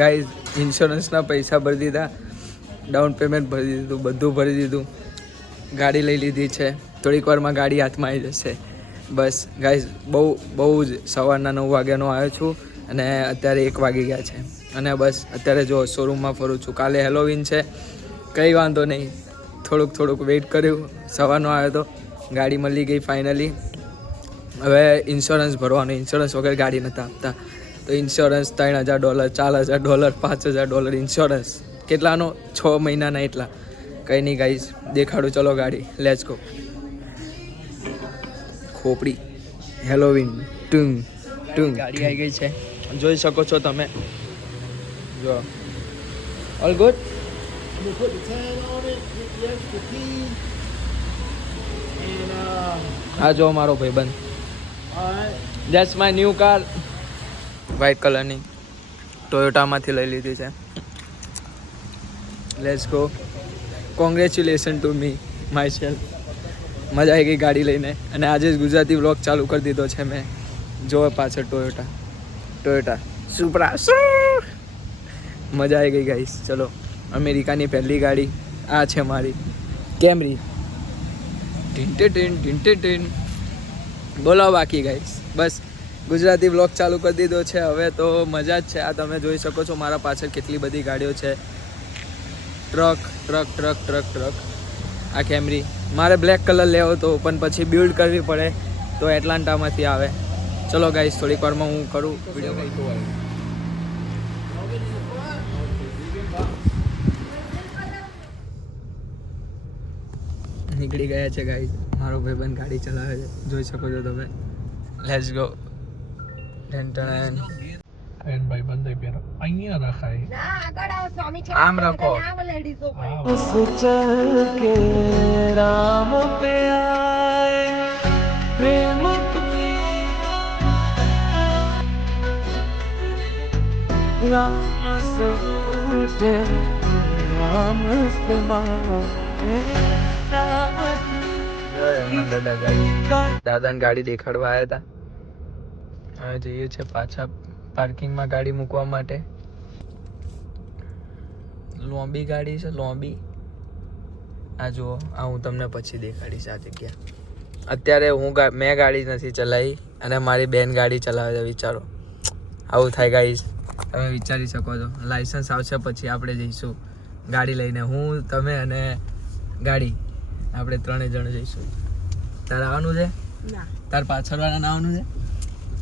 Guys ઇન્સ્યોરન્સના પૈસા ભરી દીધા, ડાઉન પેમેન્ટ ભરી દીધું, બધું ભરી દીધું, ગાડી લઈ લીધી છે. થોડીક વારમાં ગાડી હાથમાં આવી જશે. બસ ગાઈઝ બહુ જ સવારના 9 વાગ્યાનો આવ્યો છું અને અત્યારે 1 વાગી ગયા છે. અને બસ અત્યારે જો શોરૂમમાં ફરું છું. કાલે હેલોવીન છે, કંઈ વાંધો નહીં, થોડુંક વેઇટ કર્યું. સવારનો આવ્યો તો ગાડી મળી ગઈ ફાઇનલી. હવે ઇન્સ્યોરન્સ ભરવાનું, ઇન્સ્યોરન્સ વગર ગાડી નહોતા આપતા. તો ઇન્સ્યોરન્સ $3,000, $4,000, $5,000 ઇન્સ્યોરન્સ. કેટલાનો? 6 મહિનાના એટલા. કંઈ નહીં ગાઈઝ, દેખાડું ચલો ગાડી. Let's go. ખોપડી હેલોવીન ટુંગ ગાડી આવી ગઈ છે, જોઈ શકો છો તમે. જો all good. You put the tag on it, yes, the key, and આ જો મારો ભાઈબંધ. all right. That's my new car. White કલરની ટોયોટામાંથી લઈ લીધી છે. Let's go. Congratulation to me my self. મજા આવી ગઈ ગાડી લઈને. અને આજે જ ગુજરાતી વ્લોગ ચાલુ કરી દીધો છે મેં. જો પાછળ ટોયોટા સુપરા. મજા આવી ગઈ ગાઈસ. ચલો, અમેરિકાની પહેલી ગાડી આ છે મારી કેમરી. ટીન. બોલો બાકી ગાઈસ. બસ ગુજરાતી વ્લોગ ચાલુ કરી દીધો છે હવે તો મજા જ છે. આ તમે જોઈ શકો છો મારા પાછળ કેટલી બધી ગાડીઓ છે. ટ્રક. આ કેમરી મારે બ્લેક કલર લેવો તો, પણ પછી બિલ્ડ કરવી પડે તો એટલાન્ટામાંથી આવે. ચલો ગાઈસ, થોડીક વારમાં હું કરું વિડીયો. નીકળી ગયા છે ગાઈસ. મારો ભાઈબંધ ગાડી ચલાવે છે, જોઈ શકો છો તમે. Let's go. And by Bandai Piano. અહીંયા રખાય. ના આગળ આવો સ્વામી છે. આમ રાખો. નામ લેડીઝો હા. चल के राम पे आए प्रेम राम से उठे राम से દાદાને ગાડી દેખાડવા આવ્યા હતા. હવે જઈએ છે પાછા પાર્કિંગમાં ગાડી મૂકવા માટે. લોમ્બી ગાડી છે, લોમ્બી. આ જુઓ, આ હું તમને પછી દેખાડીશ આ જગ્યા. અત્યારે મેં ગાડી નથી ચલાવી અને મારી બેન ગાડી ચલાવે છે. વિચારો, આવું થાય ગાઈસ. તમે વિચારી શકો છો. લાઇસન્સ આવશે પછી આપણે જઈશું ગાડી લઈને. હું, તમે અને ગાડી, આપણે 3 જણ જઈશું. તારે આવવાનું છે? ના. તાર પાછળવાળાને આવવાનું છે?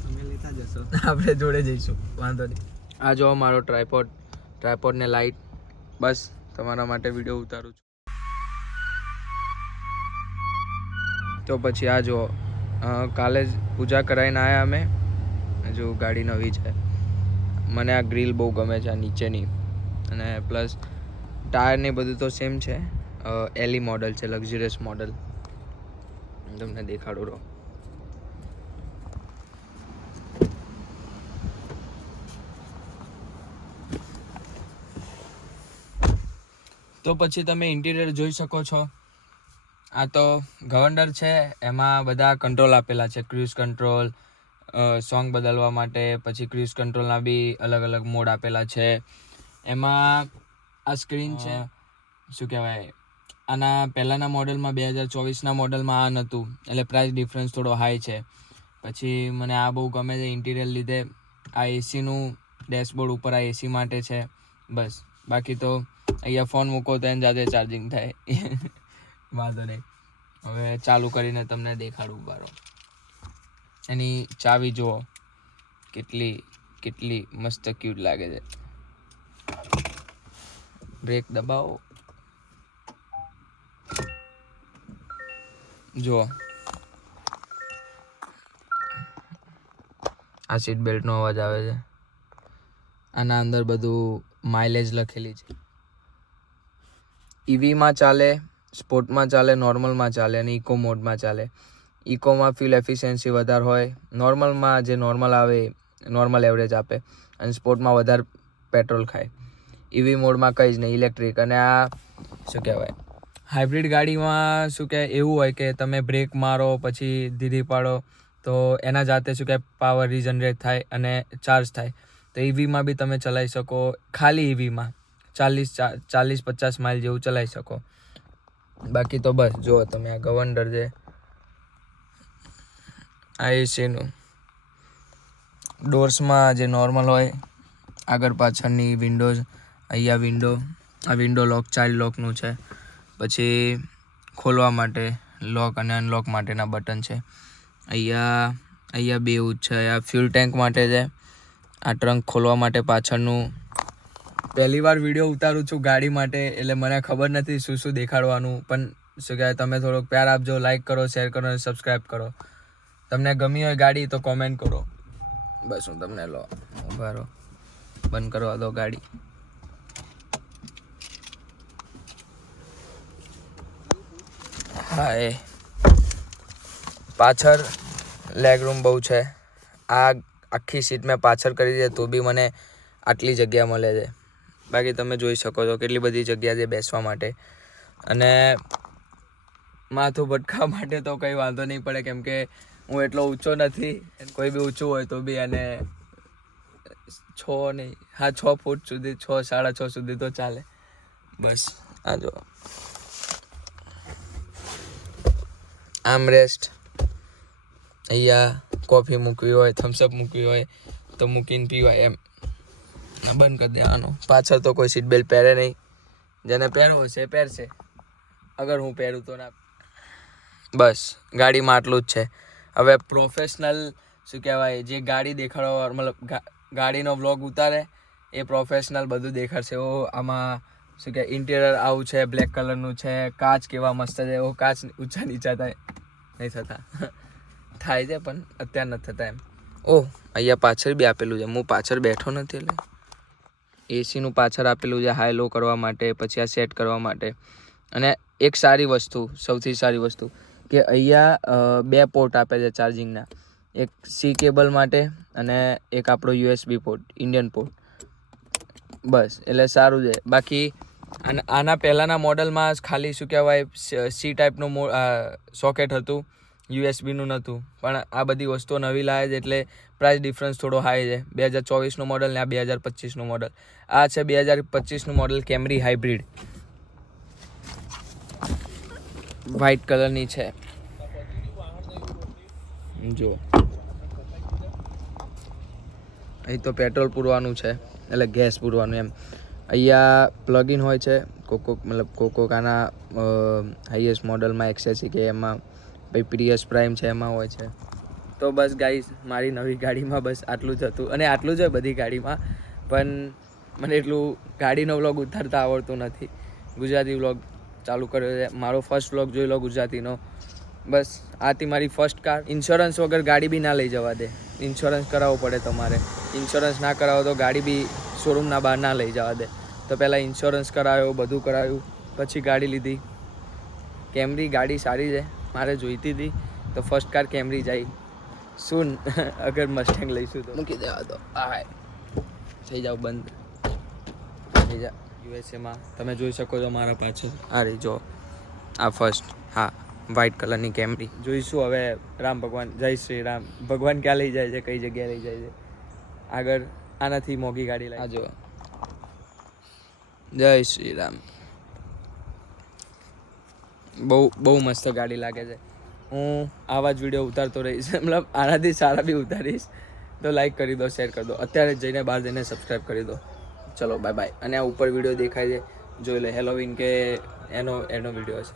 તમે લેતા જશો. આપણે જોડે જઈશું, વાંધો નહીં. આ જો મારો ટ્રાયપોડ ને લાઇટ. બસ તમારા માટે વિડીયો ઉતારું છું. તો પછી આ જો કાલે જ પૂજા કરાવીને આવ્યા અમે. હજુ ગાડી નવી છે. મને આ ગ્રીલ બહુ ગમે છે, આ નીચેની. અને પ્લસ ટાયર ને બધું તો સેમ છે. એલી મોડલ છે, લક્ઝરિયસ મોડલ. તમને દેખાડું રહો. તો પછી તમે ઇન્ટિરિયર જોઈ શકો છો. આ તો ગવર્નર છે, એમાં બધા કંટ્રોલ આપેલા છે. ક્રૂઝ કંટ્રોલ, સોંગ બદલવા માટે. પછી ક્રૂઝ કંટ્રોલના બી અલગ અલગ મોડ આપેલા છે. એમાં આ સ્ક્રીન છે, શું કહેવાય, આના પહેલાંના મોડલમાં 2024ના મોડલમાં આ નહોતું, એટલે પ્રાઇસ ડિફરન્સ થોડો હાઈ છે. પછી મને આ બહુ ગમે છે ઇન્ટિરિયર લીધે. આ એસીનું ડેશબોર્ડ ઉપર આ એસી માટે છે. બસ બાકી તો અહીંયા ફોન મૂકો તો એને જાતે ચાર્જિંગ થાય. વાંધો નહીં. હવે ચાલુ કરીને તમને દેખાડું. બારો એની ચાવી જુઓ, કેટલી મસ્ત ક્યુટ લાગે છે. બ્રેક દબાવો, જુઓ. આ સીટ બેલ્ટનો અવાજ આવે છે. આના અંદર બધું માઇલેજ લખેલી છે. ઈવીમાં ચાલે, સ્પોર્ટમાં ચાલે, નોર્મલમાં ચાલે અને ઇકો મોડમાં ચાલે. ઇકોમાં ફ્યુલ એફિશિયન્સી વધારે હોય, નોર્મલમાં જે નોર્મલ આવે નોર્મલ એવરેજ આપે, અને સ્પોર્ટમાં વધારે પેટ્રોલ ખાય. ઈવી મોડમાં કંઈ જ નહીં, ઇલેક્ટ્રિક. અને આ શું કહેવાય, હાઇબ્રિડ ગાડીમાં શું કહેવાય એવું હોય કે તમે બ્રેક મારો પછી ધીરી પાડો તો એના જાતે શું કહેવાય પાવર રીજનરેટ થાય અને ચાર્જ થાય. તો EVમાં બી તમે ચલાવી શકો, ખાલી EVમાં 40-50 માઇલ જેવું ચલાવી શકો. બાકી તો બસ જુઓ તમે આ ગવંડર છે, આ એસીનું ડોર્સમાં જે નોર્મલ હોય આગળ પાછળની વિન્ડોઝ, અહીંયા આ વિન્ડો લોક ચાઇલ્ડ લોકનું છે. પછી ખોલવા માટે લોક અને અનલોક માટેના બટન છે. અહીંયા બે એવું જ છે. આ ફ્યુલ ટેન્ક માટે છે. આ ટ્રંક ખોલવા માટે પાછળનું. પહેલી વાર વિડીયો ઉતારું છું ગાડી માટે, એટલે મને ખબર નથી શું શું દેખાડવાનું. પણ શું કહેવાય, તમે થોડોક પ્યાર આપજો, લાઈક કરો, શેર કરો અને સબસ્ક્રાઈબ કરો. તમને ગમી હોય ગાડી તો કોમેન્ટ કરો. બસ હું તમને ઉભા રહો, બંધ કરવા દો ગાડી. હા, એ પાછળ લેગ રૂમ બહુ છે. આ આખી સીટ મેં પાછળ કરી દે તો બી મને આટલી જગ્યા મળે છે. બાકી તમે જોઈ શકો છો કેટલી બધી જગ્યા છે બેસવા માટે. અને માથું ભટકાવા માટે તો કંઈ વાંધો નહીં પડે, કેમ કે હું એટલો ઊંચો નથી. કોઈ બી ઊંચું હોય તો બી એને 6 ફૂટ સુધી, 6-6.5 સુધી તો ચાલે. બસ આ જો આર્મરેસ્ટ. અહીંયા કોફી મૂકવી હોય, થમ્સઅપ મૂકવી હોય તો મૂકીને પીવાય એમ. બંધ કરી દેવાનો. પાછળ તો કોઈ સીટ બેલ્ટ પહેરે નહીં. જેને પહેરવો છે પહેરશે, અગર હું પહેરું તો ના. બસ ગાડીમાં આટલું જ છે. હવે પ્રોફેશનલ શું કહેવાય, જે ગાડી દેખાડવા મતલબ ગાડીનો વ્લોગ ઉતારે એ પ્રોફેશનલ બધું દેખાડશે. આમાં શું કહેવાય, ઇન્ટિરિયર આવું છે, બ્લેક કલરનું છે, કાચ કેવા મસ્ત છે. કાચ ઊંચા નીચા નહીં થતા થાય છે, પણ અત્યારે નથી થતા એમ. અહીંયા પાછળ બી આપેલું છે. હું પાછળ બેઠો નથી, એટલે એસીનું પાછળ આપેલું છે હાઈ લો કરવા માટે, પછી આ સેટ કરવા માટે. અને એક સારી વસ્તુ, સૌથી સારી વસ્તુ કે અહીંયા 2 પોર્ટ આપે છે ચાર્જિંગના. એક સી કેબલ માટે અને એક આપણો USB પોર્ટ, ઇન્ડિયન પોર્ટ. બસ એટલે સારું છે. બાકી આના પહેલાંના મોડલમાં ખાલી શું કહેવાય સી ટાઈપનું સોકેટ હતું, USB-નું નહોતું. પણ આ બધી વસ્તુઓ નવી લાવે છે એટલે પ્રાઇસ ડિફરન્સ થોડો હાઈ છે. 2024નું મોડલ ને આ 2025નું મોડલ. આ છે 2025નું મોડલ કેમરી હાઇબ્રિડ, વ્હાઇટ કલરની છે. જો અહીં તો પેટ્રોલ પૂરવાનું છે, એટલે ગેસ પૂરવાનું એમ. અહીંયા પ્લગ ઇન હોય છે કોકોકાના હાઈએસ્ટ મોડલમાં XSE કે એમાં, પછી પ્રિયસ પ્રાઇમ છે એમાં હોય છે. તો બસ ગાઈસ, મારી નવી ગાડીમાં બસ આટલું જ હતું. અને આટલું જ હોય બધી ગાડીમાં, પણ મને એટલું ગાડીનો વ્લોગ ઉતારતા આવડતું નથી. ગુજરાતી વ્લોગ ચાલુ કર્યો છે. મારો ફર્સ્ટ વ્લોગ જોઈ લો ગુજરાતીનો. બસ આથી મારી ફર્સ્ટ કાર. ઇન્સ્યોરન્સ વગર ગાડી બી ના લઈ જવા દે. ઇન્સ્યોરન્સ કરાવવો પડે તમારે. ઇન્સ્યોરન્સ ના કરાવો તો ગાડી બી શોરૂમના બહાર ના લઈ જવા દે. તો પહેલાં ઇન્સ્યોરન્સ કરાવ્યો, બધું કરાવ્યું, પછી ગાડી લીધી. કેમરી ગાડી સારી છે, મારે જોઈતી હતી તો ફર્સ્ટ કાર કેમરી જાય. શું અગર મસ્ટેંગ લઈશું તો મૂકી દેવા દો. હા, થઈ જાવ બંધ થઈ જા. યુએસએમાં તમે જોઈ શકો છો મારા પાછળ. અરે જો આ ફર્સ્ટ, હા, વ્હાઇટ કલરની કેમરી. જોઈશું હવે રામ ભગવાન, જય શ્રી રામ. ભગવાન ક્યાં લઈ જાય છે, કઈ જગ્યાએ લઈ જાય છે. આગળ આનાથી મોંઘી ગાડી લાવી. આ જો જય શ્રી રામ. બહુ મસ્ત ગાડી લાગે છે. હું આવા જ વિડીયો ઉતારતો રહીશ, મતલબ આનાથી સારા બી ઉતારીશ. તો લાઈક કરી દો, શેર કરી દો. અત્યારે જઈને બહાર જઈને સબસ્ક્રાઈબ કરી દો. ચલો બાય બાય. અને આ ઉપર વિડીયો દેખાય છે, જોઈ લે. હેલોવીન કે એનો વિડીયો છે.